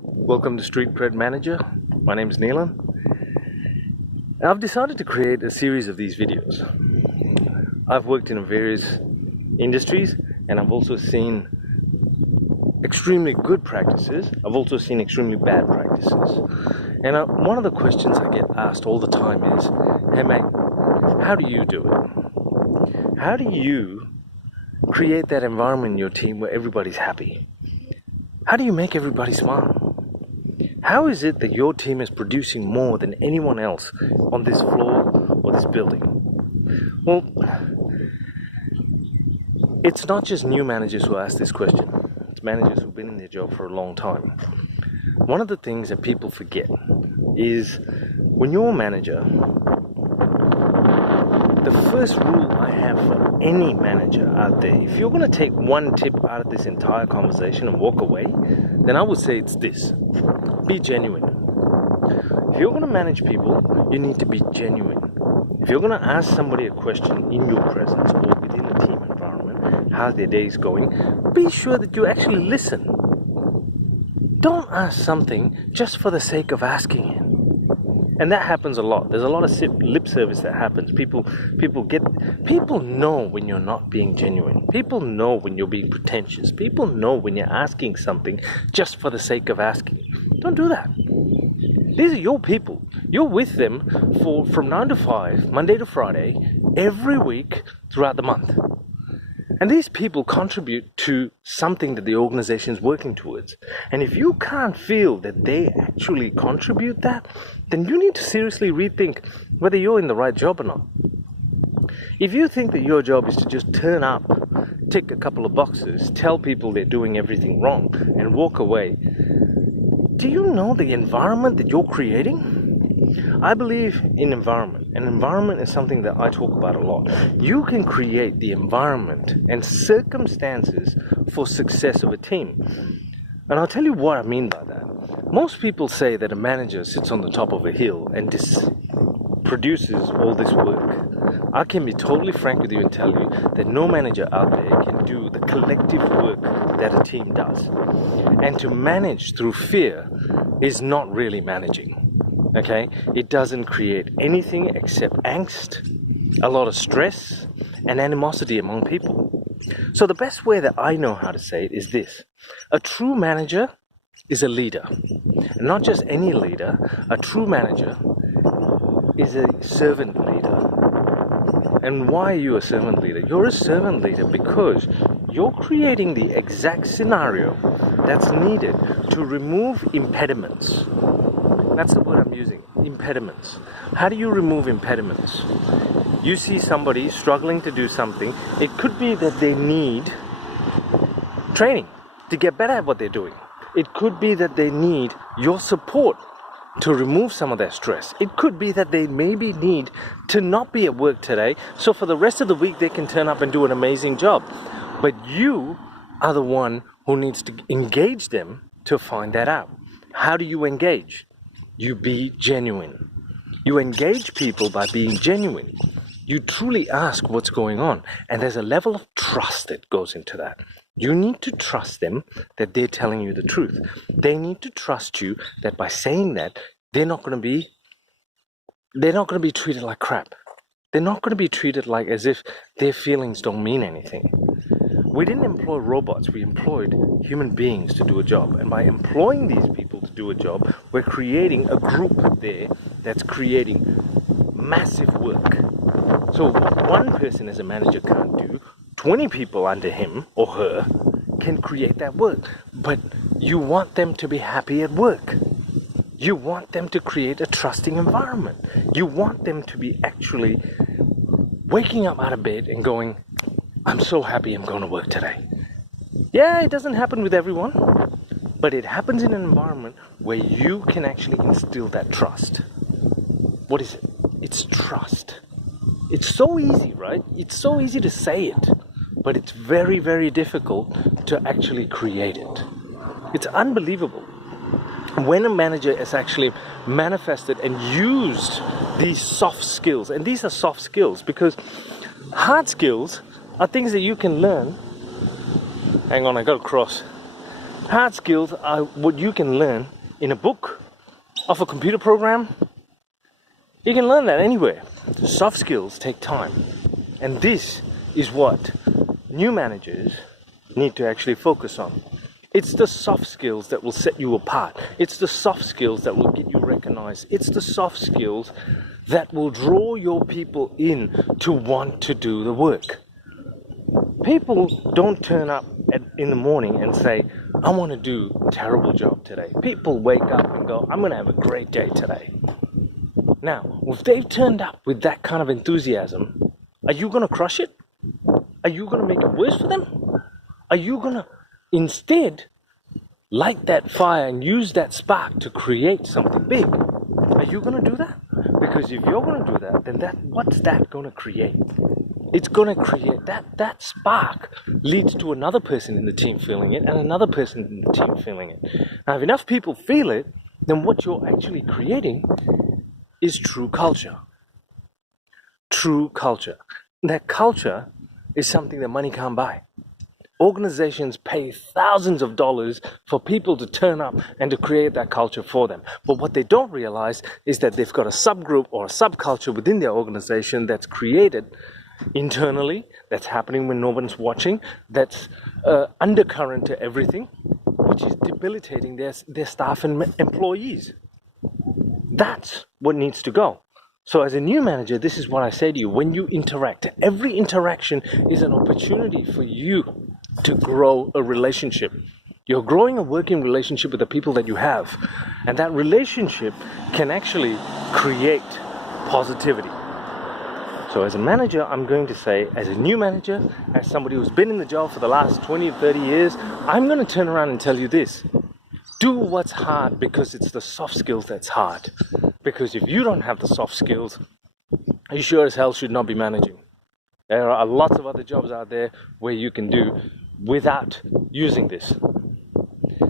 Welcome to Street Cred Manager. My name is Neelan. I've decided to create a series of these videos. I've worked in various industries and I've also seen extremely good practices. I've also seen extremely bad practices. And one of the questions I get asked all the time is, hey mate, how do you do it? How do you create that environment in your team where everybody's happy? How do you make everybody smile? How is it that your team is producing more than anyone else on this floor or this building? Well, it's not just new managers who ask this question. It's managers who've been in their job for a long time. One of the things that people forget is when you're a manager, the first rule I have for any manager out there, if you're going to take one tip out of this entire conversation and walk away, then I would say it's this. Be genuine. If you're going to manage people, you need to be genuine. If you're going to ask somebody a question in your presence or within a team environment, how their day is going, be sure that you actually listen. Don't ask something just for the sake of asking it. And that happens a lot. There's a lot of lip service that happens. People know when you're not being genuine. People know when you're being pretentious. People know when you're asking something just for the sake of asking. Don't do that. These are your people. You're with them from 9 to 5, Monday to Friday, every week throughout the month. And these people contribute to something that the organization is working towards. And if you can't feel that they actually contribute that, then you need to seriously rethink whether you're in the right job or not. If you think that your job is to just turn up, tick a couple of boxes, tell people they're doing everything wrong, and walk away, do you know the environment that you're creating? I believe in environment, and environment is something that I talk about a lot. You can create the environment and circumstances for success of a team. And I'll tell you what I mean by that. Most people say that a manager sits on the top of a hill and produces all this work. I can be totally frank with you and tell you that no manager out there can do the collective work that a team does. And to manage through fear is not really managing. Okay, it doesn't create anything except angst, a lot of stress, and animosity among people. So the best way that I know how to say it is this. A true manager is a leader. And not just any leader, a true manager is a servant leader. And why are you a servant leader? You're a servant leader because you're creating the exact scenario that's needed to remove impediments. That's the word I'm using, impediments. How do you remove impediments? You see somebody struggling to do something. It could be that they need training to get better at what they're doing. It could be that they need your support to remove some of their stress. It could be that they maybe need to not be at work today, so for the rest of the week they can turn up and do an amazing job. But you are the one who needs to engage them to find that out. How do you engage? You be genuine. You engage people by being genuine. You truly ask what's going on. And there's a level of trust that goes into that. You need to trust them that they're telling you the truth. They need to trust you that by saying that, they're not going to be treated like crap. They're not going to be treated like as if their feelings don't mean anything. We didn't employ robots, we employed human beings to do a job. And by employing these people to do a job, we're creating a group there that's creating massive work. So what one person as a manager can't do, 20 people under him or her can create that work. But you want them to be happy at work. You want them to create a trusting environment. You want them to be actually waking up out of bed and going, I'm so happy I'm going to work today. Yeah, it doesn't happen with everyone, but it happens in an environment where you can actually instill that trust. What is it? It's trust. It's so easy, right? It's so easy to say it, but it's very, very difficult to actually create it. It's unbelievable. When a manager has actually manifested and used these soft skills, and these are soft skills because hard skills are things that you can learn. Hang on, I got to cross. Hard skills are what you can learn in a book, of a computer program. You can learn that anywhere. Soft skills take time. And this is what new managers need to actually focus on. It's the soft skills that will set you apart. It's the soft skills that will get you recognized. It's the soft skills that will draw your people in to want to do the work. People don't turn up in the morning and say, I want to do a terrible job today. People wake up and go, I'm going to have a great day today. Now, if they've turned up with that kind of enthusiasm, are you going to crush it? Are you going to make it worse for them? Are you going to instead light that fire and use that spark to create something big? Are you going to do that? Because if you're going to do that, then what's that going to create? It's going to create that spark leads to another person in the team feeling it and another person in the team feeling it. Now, if enough people feel it, then what you're actually creating is true culture. True culture. That culture is something that money can't buy. Organizations pay thousands of dollars for people to turn up and to create that culture for them. But what they don't realize is that they've got a subgroup or a subculture within their organization that's created internally, that's happening when no one's watching, that's undercurrent to everything, which is debilitating their staff and employees. That's what needs to go. So as a new manager, this is what I say to you. When you interact, every interaction is an opportunity for you to grow a relationship. You're growing a working relationship with the people that you have. And that relationship can actually create positivity. So as a manager, I'm going to say, as a new manager, as somebody who's been in the job for the last 20 or 30 years, I'm going to turn around and tell you this. Do what's hard because it's the soft skills that's hard. Because if you don't have the soft skills, you sure as hell should not be managing. There are lots of other jobs out there where you can do without using this.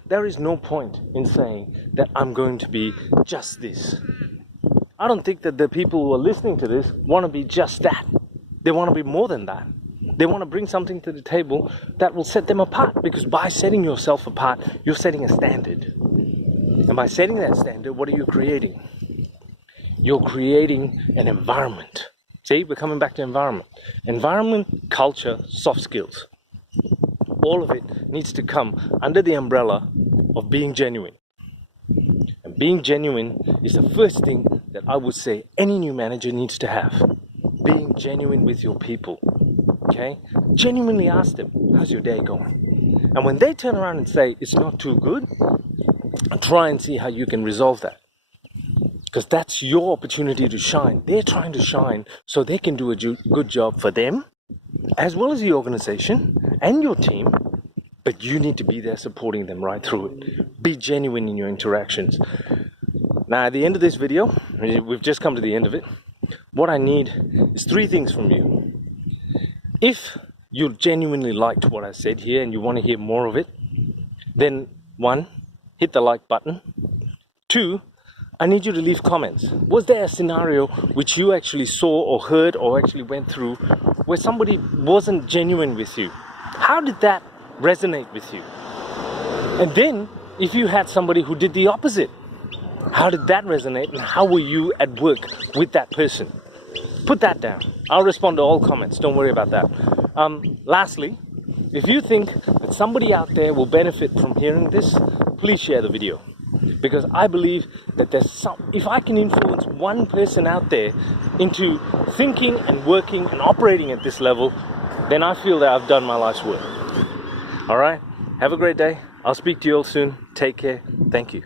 There is no point in saying that I'm going to be just this. I don't think that the people who are listening to this want to be just that. They want to be more than that. They want to bring something to the table that will set them apart, because by setting yourself apart, you're setting a standard. And by setting that standard, what are you creating? You're creating an environment. See, we're coming back to environment. Environment, culture, soft skills. All of it needs to come under the umbrella of being genuine. And being genuine is the first thing that I would say any new manager needs to have. Being genuine with your people. Okay? Genuinely ask them, how's your day going? And when they turn around and say, it's not too good, try and see how you can resolve that. Because that's your opportunity to shine. They're trying to shine so they can do a good job for them, as well as the organization and your team. But you need to be there supporting them right through it. Be genuine in your interactions. Now, at the end of this video, we've just come to the end of it. What I need is 3 things from you. If you genuinely liked what I said here and you want to hear more of it, then 1, hit the like button. 2, I need you to leave comments. Was there a scenario which you actually saw or heard or actually went through where somebody wasn't genuine with you? How did that resonate with you? And then, if you had somebody who did the opposite, how did that resonate and how were you at work with that person? Put that down. I'll respond to all comments. Don't worry about that. Lastly, if you think that somebody out there will benefit from hearing this, please share the video. Because I believe that if I can influence one person out there into thinking and working and operating at this level, then I feel that I've done my life's work. All right? Have a great day. I'll speak to you all soon. Take care. Thank you.